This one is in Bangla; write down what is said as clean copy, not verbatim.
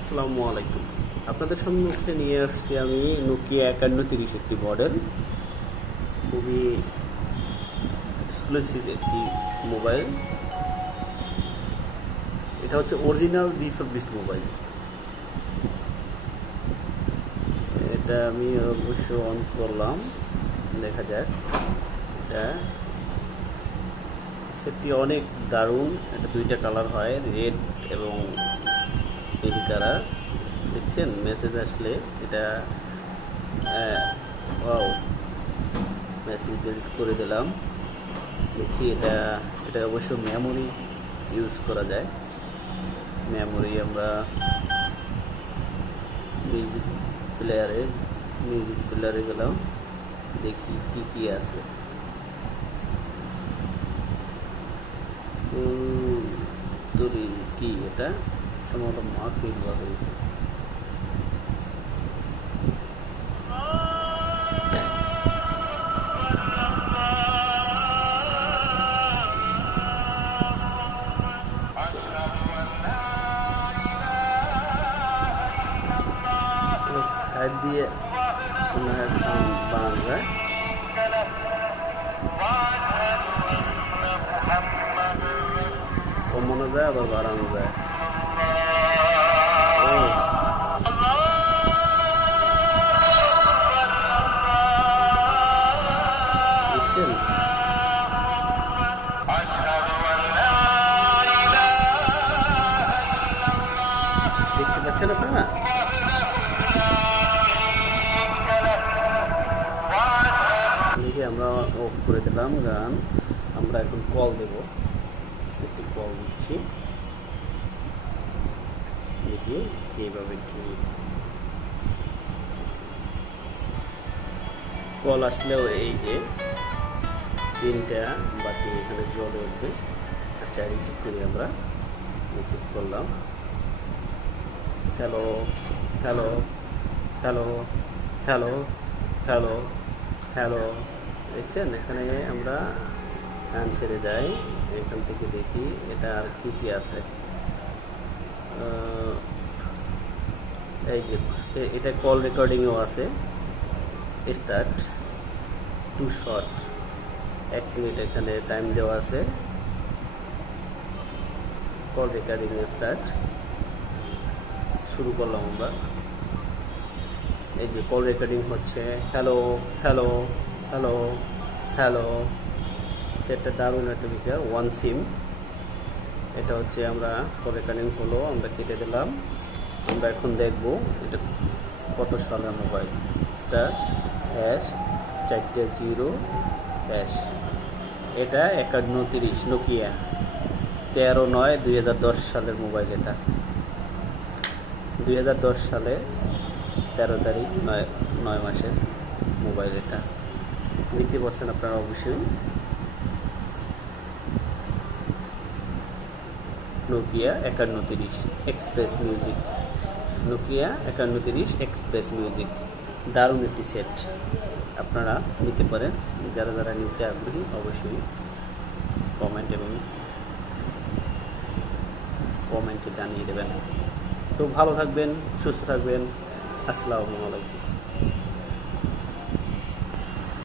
আসসালামু আলাইকুম। আপনাদের সম্মুখে নিয়ে আসছি আমি নোকিয়া 5130 একটি মডেল, খুবই এক্সক্লুসিভ একটি মোবাইল। এটা হচ্ছে অরিজিনাল রিফারবিশড মোবাইল। এটা আমি অবশ্য অন করলাম, দেখা যাক। এটা সেটটি অনেক দারুণ। এটা দুইটা কালার হয়, রেড এবং বেবি কালার। দেখছেন মেসেজ আসলে এটা মেসেজ ডিলিট করে দিলাম। দেখি এটা অবশ্য মেমোরি ইউজ করা যায়। মেমোরি আমরা মিউজিক প্লেয়ারে গেলাম, দেখি কি কি আছে। কি এটা সম্ভবত মার্কেট বা সাইড দিয়ে সাউন্ড বানানো যায়। কমানো যায় আবার বাড়ানো যায়। দেখছেন দেখতে পাচ্ছেন আপনারা? দেখি আমরা অফ করে দিলাম গান। আমরা এখন কল দেব, একটু কল দিচ্ছি, দেখি কিভাবে কি কল আসলেও এই যে তিনটা বাতি এখানে জ্বলে উঠবে। আচ্ছা, রিসিভ করি। আমরা রিসিভ করলাম। Hello hello hello hello hello hello. দেখছেন এখানে আমরা গান ছেড়ে যাই, এখান থেকে দেখি এটা আর কি কি আছে। এই যে এটা কল রেকর্ডিংও আছে। স্টার্ট টু শট, 1 মিনিট এখানে টাইম দেওয়া আছে। কল রেকর্ডিং স্টার্ট, শুরু করলাম আমরা। এই যে কল রেকর্ডিং হচ্ছে। Hello hello hello hello. সেটা দারুণ একটা ফিচার, ওয়ান সিম। এটা হচ্ছে আমরা কল রেকর্ডিং হলো, আমরা কেটে দিলাম। আমরা এখন দেখব এটা কত সালের মোবাইল। স্টার হ্যাশ 4টে 0 হ্যাশ। এটা 5130 নোকিয়া 13/9/2010 সালের মোবাইল। এটা 2010 সালে 13 তারিখ 9 মাসের মোবাইল। এটা দেখতে পাচ্ছেন আপনারা অবশ্যই। Nokia 5130 express music. Nokia 5130 express music, দারুণ একটি সেট। আপনারা নিতে পারেন। যারা যারা নিতে আগ্রহী অবশ্যই কমেন্টে জানিয়ে দেবেন। তো ভালো থাকবেন, সুস্থ থাকবেন। আসসালামু আলাইকুম।